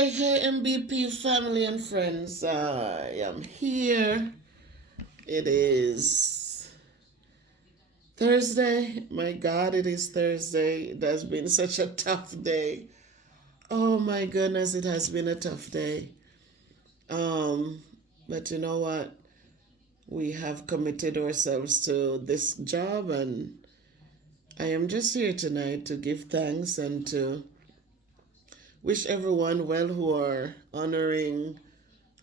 Hey, MBP family and friends. I am here. It is Thursday. My God, it is Thursday. It has been such a tough day. Oh my goodness, it has been a tough day. Um, but you know what? We have committed ourselves to this job, and I am just here tonight to give thanks and to wish everyone well who are honoring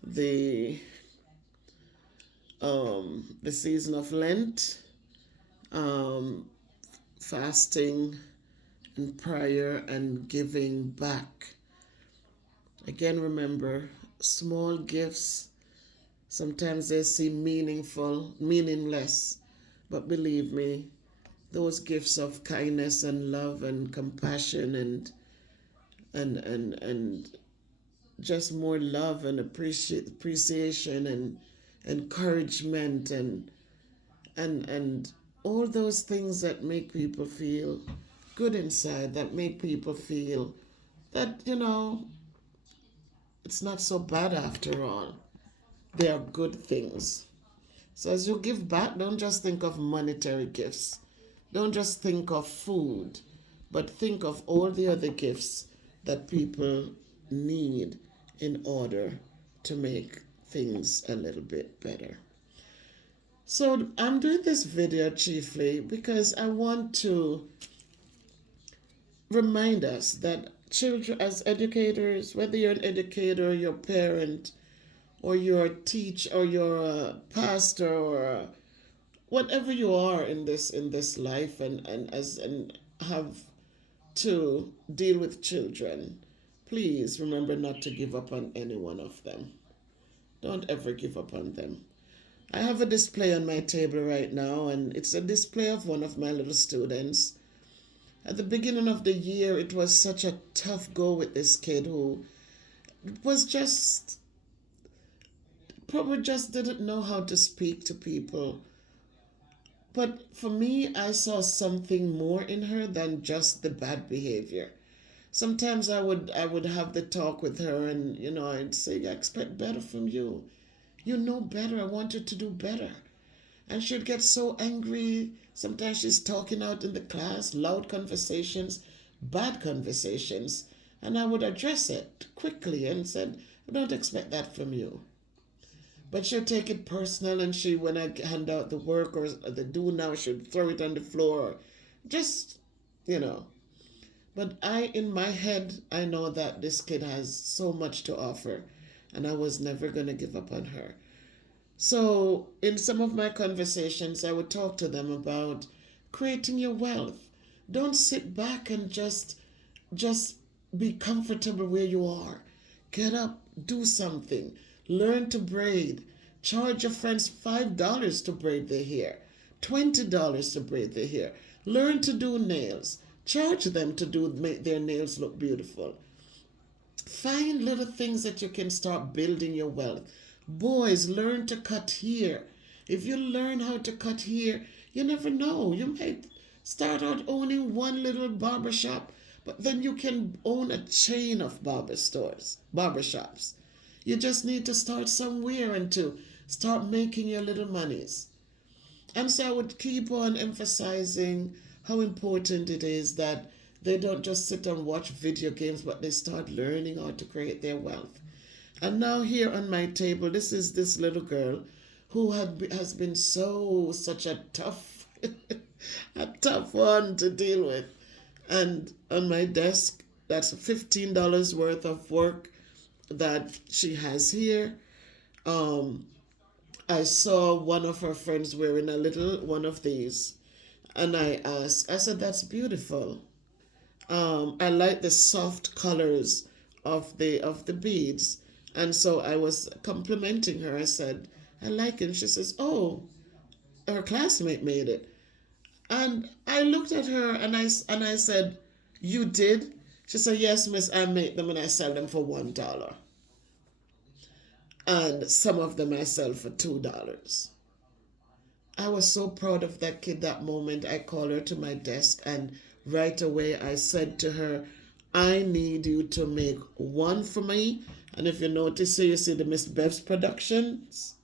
the the season of Lent, um, fasting and prayer and giving back. Again, remember, small gifts, sometimes they seem meaningful, meaningless, but believe me, those gifts of kindness and love and compassion and just more love and appreciation and encouragement and all those things that make people feel good inside, that make people feel that it's not so bad after all. They are good things. So as you give back, don't just think of monetary gifts, don't just think of food, but think of all the other gifts that people need in order to make things a little bit better. So I'm doing this video chiefly because I want to remind us that children, as educators, whether you're an educator, you're a parent, or you're a teacher, or you're a pastor, or whatever you are in this life, and have to deal with children, please remember not to give up on any one of them. Don't ever give up on them. I have a display on my table right now, and it's a display of one of my little students. At the beginning of the year, it was such a tough go with this kid who was just probably just didn't know how to speak to people. But for me, I saw something more in her than just the bad behavior. Sometimes I would have the talk with her, and I'd say, I expect better from you. You know better. I want you to do better. And she'd get so angry. Sometimes she's talking out in the class, loud conversations, bad conversations. And I would address it quickly and said, I don't expect that from you. But she'd take it personal, and when I hand out the work or the do now, she'd throw it on the floor. Just, you know. But in my head, I know that this kid has so much to offer, and I was never going to give up on her. So, in some of my conversations, I would talk to them about creating your wealth. Don't sit back and just be comfortable where you are. Get up, do something. Learn to braid. Charge your friends $5 to braid their hair, $20 to braid their hair. Learn to do nails. Charge them to make their nails look beautiful. Find little things that you can start building your wealth. Boys, learn to cut hair. If you learn how to cut hair, you never know. You might start out owning one little barber shop, but then you can own a chain of barber shops. You just need to start somewhere and to start making your little monies. And so I would keep on emphasizing how important it is that they don't just sit and watch video games, but they start learning how to create their wealth. And now here on my table, this is this little girl who has been such a tough a tough one to deal with. And on my desk, that's $15 worth of work that she has here. Um, I saw one of her friends wearing a little one of these, and I said, "That's beautiful. I like the soft colors of the beads." And so I was complimenting her. I said, "I like it." And she says, "Oh, her classmate made it." And I looked at her, and I said, "You did?" She said, "Yes, miss, I make them and I sell them for $1. And some of them I sell for $2. I was so proud of that kid that moment. I called her to my desk, and right away I said to her, I need you to make one for me. And if you notice here, you see the Miss Bev's productions.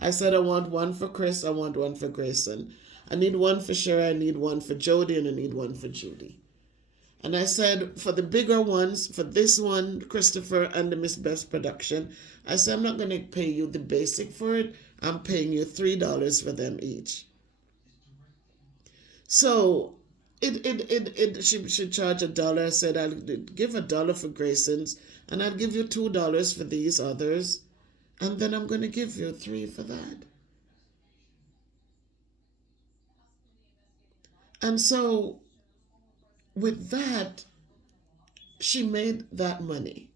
I said I want one for Chris, I want one for Grayson. I need one for Sherry, I need one for Jody, and I need one for Judy. And I said for the bigger ones, for this one, Christopher and the Miss Bev's production, I said I'm not going to pay you the basic for it. I'm paying you $3 for them each. So she should charge $1. I said I'll give $1 for Grayson's, and I'll give you $2 for these others, and then I'm going to give you three for that. And so with that, she made that money,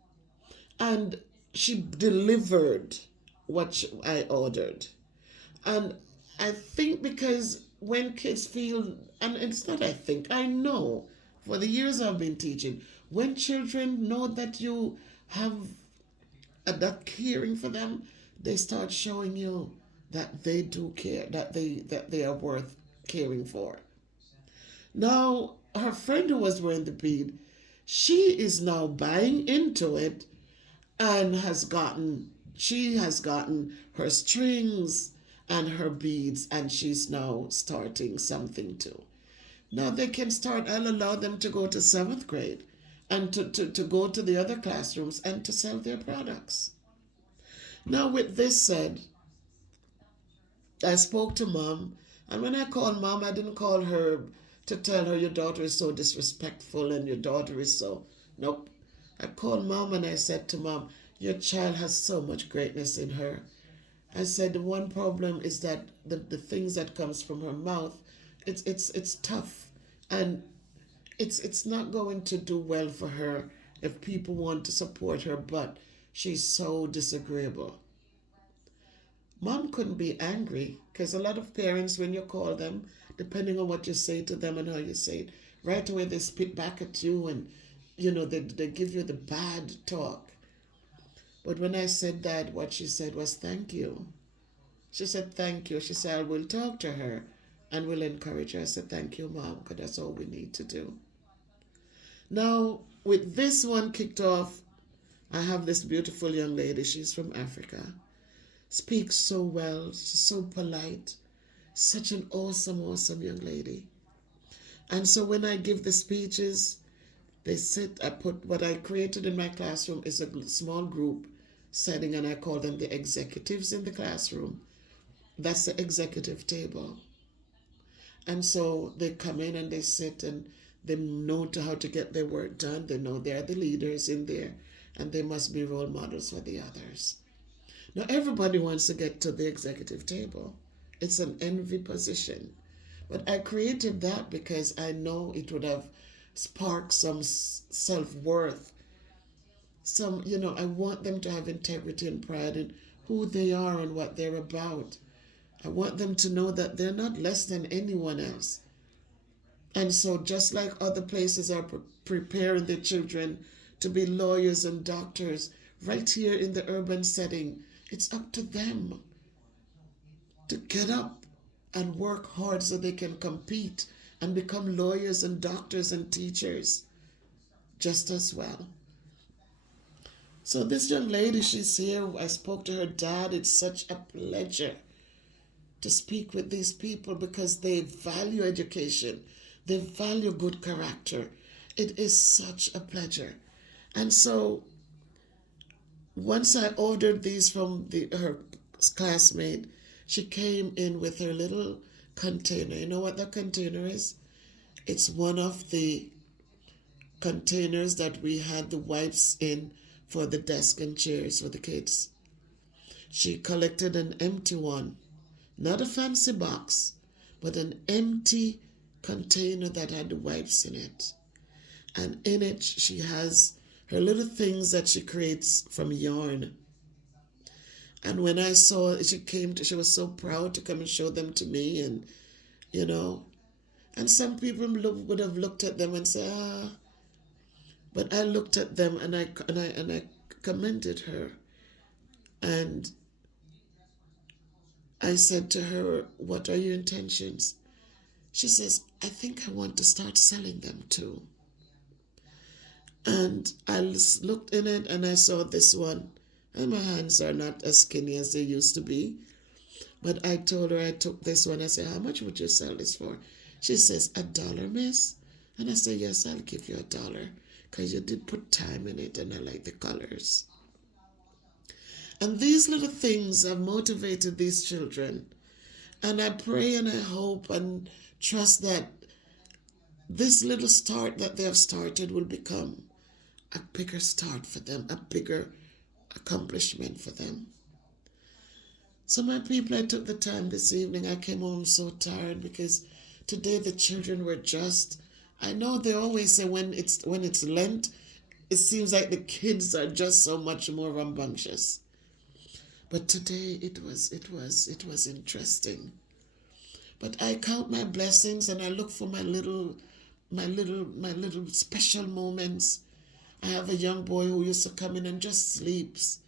and she delivered what I ordered. And I think because when kids feel, and it's not I think, I know for the years I've been teaching, when children know that you have that caring for them, they start showing you that they do care, that they are worth caring for. Now, her friend who was wearing the bead, she is now buying into it and she has gotten her strings and her beads, and she's now starting something too. Now they can start, I'll allow them to go to seventh grade and to go to the other classrooms and to sell their products. Now, with this said, I spoke to mom, and when I called mom, I didn't call her to tell her your daughter is so disrespectful and your daughter is so. Nope. I called mom and I said to mom, your child has so much greatness in her. I said the one problem is that the things that comes from her mouth, it's tough, and it's not going to do well for her if people want to support her, but she's so disagreeable. Mom couldn't be angry because a lot of parents, when you call them, depending on what you say to them and how you say it, right away they spit back at you, and they give you the bad talk. But when I said that, what she said was thank you. She said thank you. She said I will talk to her and will encourage her. I said thank you, mom, because that's all we need to do. Now, with this one kicked off, I have this beautiful young lady. She's from Africa. Speaks so well. She's so polite. Such an awesome, awesome young lady. And so when I give the speeches, they sit, I put what I created in my classroom is a small group setting, and I call them the executives in the classroom. That's the executive table. And so they come in and they sit, and they know how to get their work done. They know they're the leaders in there, and they must be role models for the others. Now, everybody wants to get to the executive table. It's an envy position. But I created that because I know it would have sparked some self worth. I want them to have integrity and pride in who they are and what they're about. I want them to know that they're not less than anyone else. And so, just like other places are preparing their children to be lawyers and doctors, right here in the urban setting, it's up to them to get up and work hard so they can compete and become lawyers and doctors and teachers just as well. So, this young lady, she's here. I spoke to her dad. It's such a pleasure to speak with these people because they value education, they value good character. It is such a pleasure. And so once I ordered these from her classmate, she came in with her little container. You know what the container is? It's one of the containers that we had the wipes in for the desk and chairs for the kids. She collected an empty one, not a fancy box, but an empty container that had the wipes in it. And in it, she has her little things that she creates from yarn. And when I saw it, she was so proud to come and show them to me, and you know, and some people would have looked at them and said, ah, but I looked at them and I commended her, and I said to her, what are your intentions? She says, I think I want to start selling them too. And I looked in it and I saw this one. And my hands are not as skinny as they used to be. But I told her I took this one. I said, how much would you sell this for? She says, $1, miss. And I said, yes, I'll give you $1. Because you did put time in it and I like the colors. And these little things have motivated these children. And I pray and I hope and trust that this little start that they have started will become a bigger start for them, a bigger accomplishment for them. So my people, I took the time this evening. I came home so tired because today the children were just, I know they always say when it's Lent, it seems like the kids are just so much more rambunctious. But today it was interesting. But I count my blessings and I look for my little special moments. I have a young boy who used to come in and just sleeps.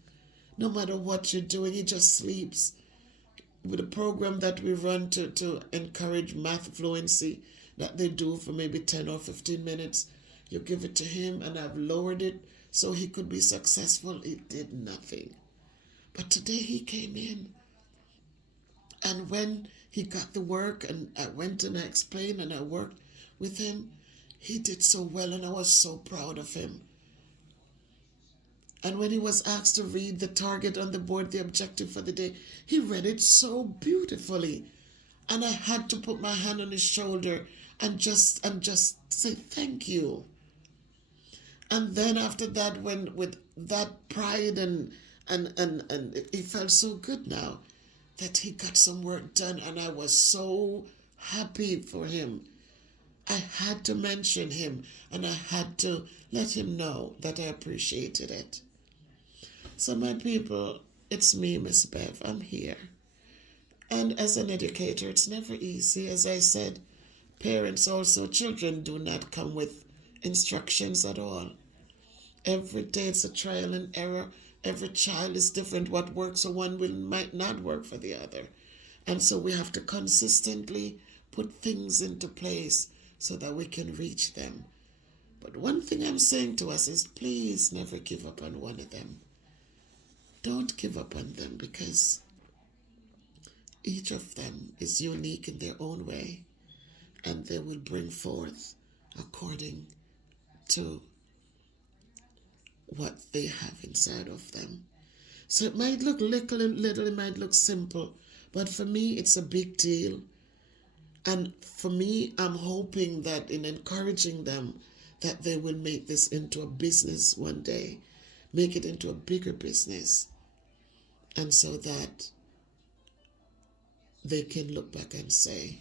No matter what you're doing, he just sleeps. With a program that we run to encourage math fluency that they do for maybe 10 or 15 minutes, you give it to him, and I've lowered it so he could be successful. It did nothing. But today he came in, and when he got the work, and I went and I explained and I worked with him, he did so well, and I was so proud of him. And when he was asked to read the target on the board, the objective for the day, he read it so beautifully. And I had to put my hand on his shoulder and just say thank you. And then after that, when with that pride and he felt so good now that he got some work done, and I was so happy for him. I had to mention him and I had to let him know that I appreciated it. So my people, it's me, Miss Bev. I'm here. And as an educator, it's never easy. As I said, parents also, children do not come with instructions at all. Every day it's a trial and error. Every child is different. What works for one might not work for the other. And so we have to consistently put things into place so that we can reach them. But one thing I'm saying to us is please never give up on one of them. Don't give up on them, because each of them is unique in their own way, and they will bring forth according to what they have inside of them. So it might look little, it might look simple, but for me it's a big deal. And for me, I'm hoping that in encouraging them, that they will make this into a business one day, make it into a bigger business, and so that they can look back and say,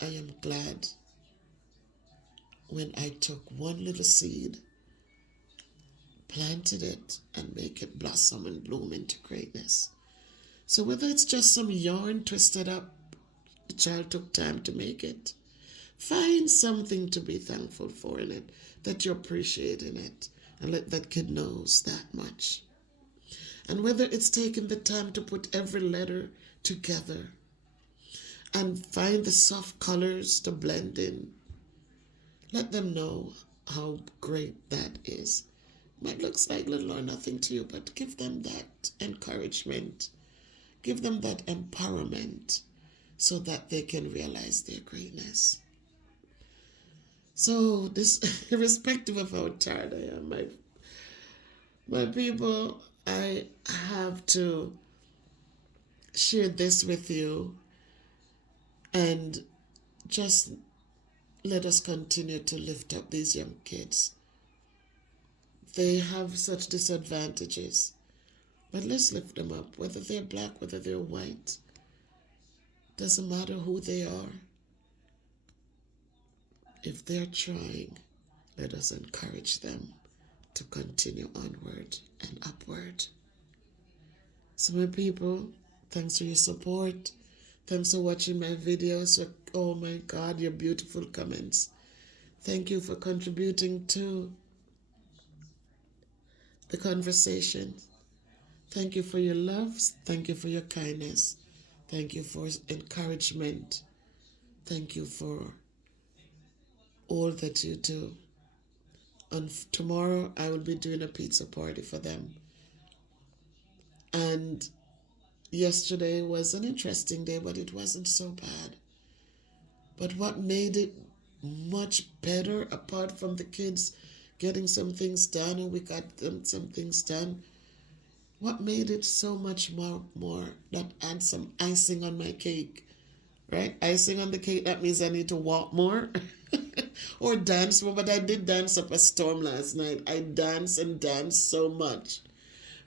I am glad when I took one little seed, planted it, and make it blossom and bloom into greatness. So whether it's just some yarn twisted up, the child took time to make it. Find something to be thankful for in it, that you appreciate in it, and let that kid knows that much. And whether it's taking the time to put every letter together and find the soft colors to blend in, let them know how great that is. Might look like little or nothing to you, but give them that encouragement. Give them that empowerment so that they can realize their greatness. So this, irrespective of how tired I am, my people, I have to share this with you, and just let us continue to lift up these young kids. They have such disadvantages, but let's lift them up, whether they're black, whether they're white. Doesn't matter who they are. If they're trying, let us encourage them to continue onward and upward. So my people, thanks for your support. Thanks for watching my videos. Oh my God, your beautiful comments. Thank you for contributing to the conversation. Thank you for your love. Thank you for your kindness. Thank you for encouragement. Thank you for all that you do. On tomorrow, I will be doing a pizza party for them. And yesterday was an interesting day, but it wasn't so bad. But what made it much better, apart from the kids getting some things done and we got them some things done, what made it so much more that add some icing on my cake, right? Icing on the cake, that means I need to walk more or dance more. But I did dance up a storm last night. I danced and danced so much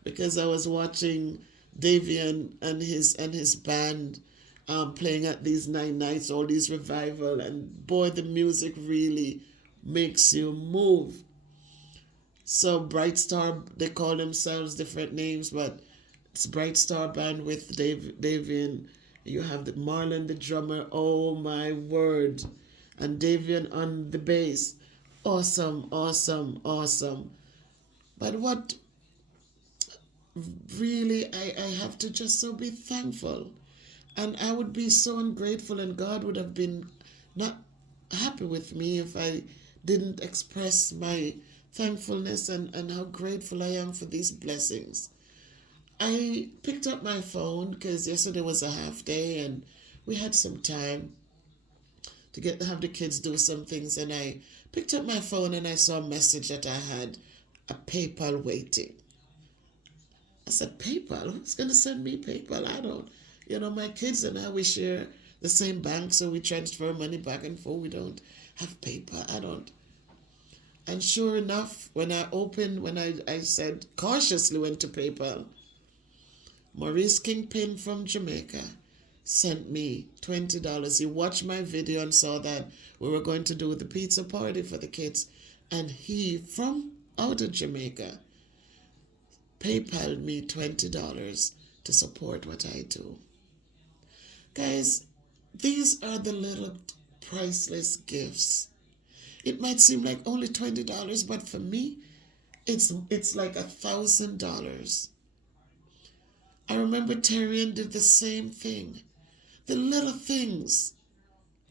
because I was watching Davian and his band playing at these 9 nights, all these revival, and boy, the music really makes you move. So Bright Star, they call themselves different names, but it's Bright Star Band with Davian. You have the Marlon, the drummer. Oh my word! And Davian on the bass. Awesome, awesome, awesome. But what really I have to just so be thankful. And I would be so ungrateful, and God would have been not happy with me if I didn't express my thankfulness and how grateful I am for these blessings. I picked up my phone because yesterday was a half day and we had some time to have the kids do some things, and I picked up my phone and I saw a message that I had a PayPal waiting. I said, PayPal? Who's going to send me PayPal? I don't. My kids and I, we share the same bank, so we transfer money back and forth. We don't have PayPal. I don't. And sure enough, when I said, cautiously went to PayPal, Maurice Kingpin from Jamaica sent me $20. He watched my video and saw that we were going to do the pizza party for the kids. And he, from out of Jamaica, PayPal me $20 to support what I do. Guys, these are the little priceless gifts. It might seem like only $20, but for me, it's like $1,000. I remember Terrian did the same thing. The little things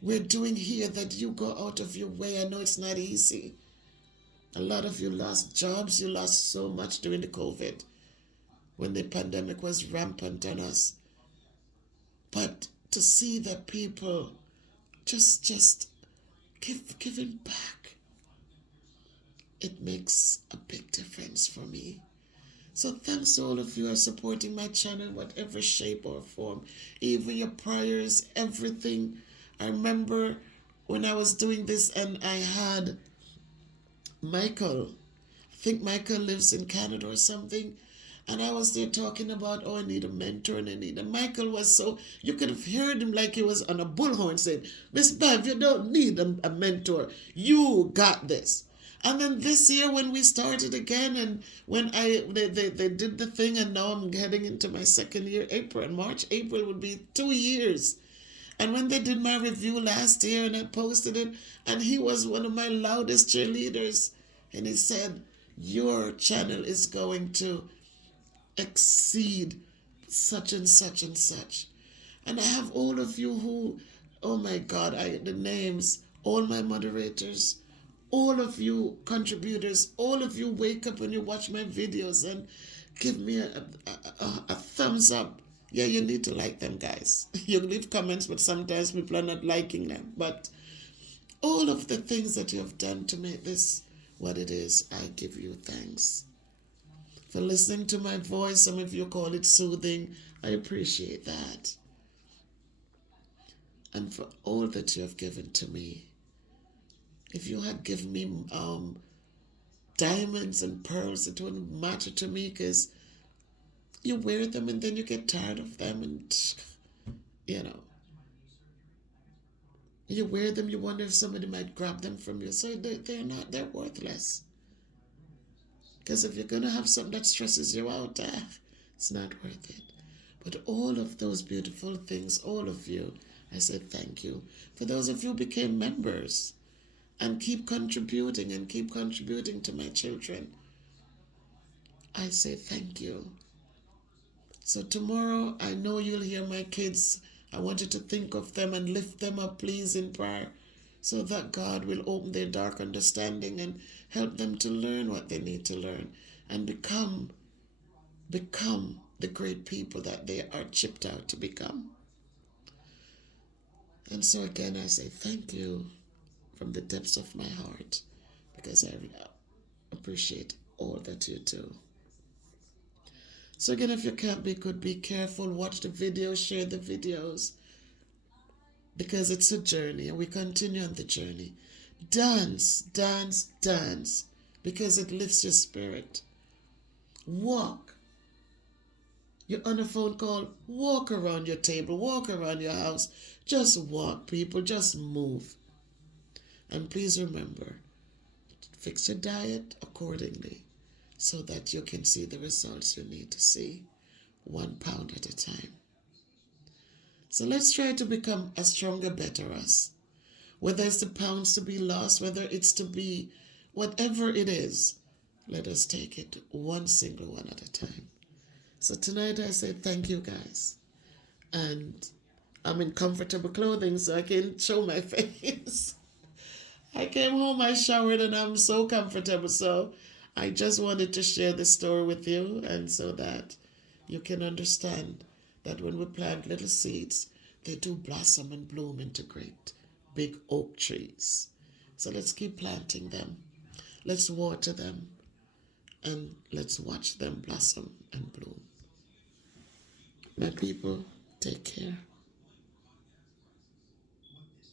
we're doing here that you go out of your way. I know it's not easy. A lot of you lost jobs. You lost so much during the COVID when the pandemic was rampant on us. But to see that people just giving back, it makes a big difference for me. So thanks to all of you who are supporting my channel in whatever shape or form. Even your prayers, everything. I remember when I was doing this and I had Michael. I think Michael lives in Canada or something. And I was there talking about, I need a mentor and Michael was so, you could have heard him like he was on a bullhorn saying, Miss Bev, you don't need a mentor. You got this. And then this year when we started again and when they did the thing, and now I'm heading into my second year, April would be 2 years. And when they did my review last year and I posted it, and he was one of my loudest cheerleaders, and he said, your channel is going to exceed such and such and such. And I have all of you who, oh my God, the names, all my moderators, all of you contributors, all of you wake up and you watch my videos and give me a thumbs up. Yeah, you need to like them, guys. You leave comments, but sometimes people are not liking them. But all of the things that you have done to make this what it is, I give you thanks. For listening to my voice, some of you call it soothing. I appreciate that. And for all that you have given to me. If you had given me diamonds and pearls, it wouldn't matter to me because you wear them and then you get tired of them and, you wear them, you wonder if somebody might grab them from you. So they're worthless. Because if you're going to have something that stresses you out, it's not worth it. But all of those beautiful things, all of you, I say thank you. For those of you who became members and keep contributing to my children, I say thank you. So tomorrow, I know you'll hear my kids. I want you to think of them and lift them up, please, in prayer. so that God will open their dark understanding and help them to learn what they need to learn and become the great people that they are chipped out to become. And so again, I say thank you from the depths of my heart, because I appreciate all that you do. So again, if you can't be good, be careful, watch the videos, share the videos, because it's a journey and we continue on the journey. Dance, dance, dance, because it lifts your spirit. Walk. You're on a phone call, walk around your table, walk around your house. Just walk, people, just move. And please remember, fix your diet accordingly so that you can see the results you need to see, 1 pound at a time. So let's try to become a stronger, better us. Whether it's the pounds to be lost, whether it's to be whatever it is, let us take it one single one at a time. So tonight I say thank you, guys. And I'm in comfortable clothing so I can show my face. I came home, I showered, and I'm so comfortable. So I just wanted to share this story with you, and so that you can understand that when we plant little seeds, they do blossom and bloom into great big oak trees. So let's keep planting them. Let's water them, and let's watch them blossom and bloom. My people, take care.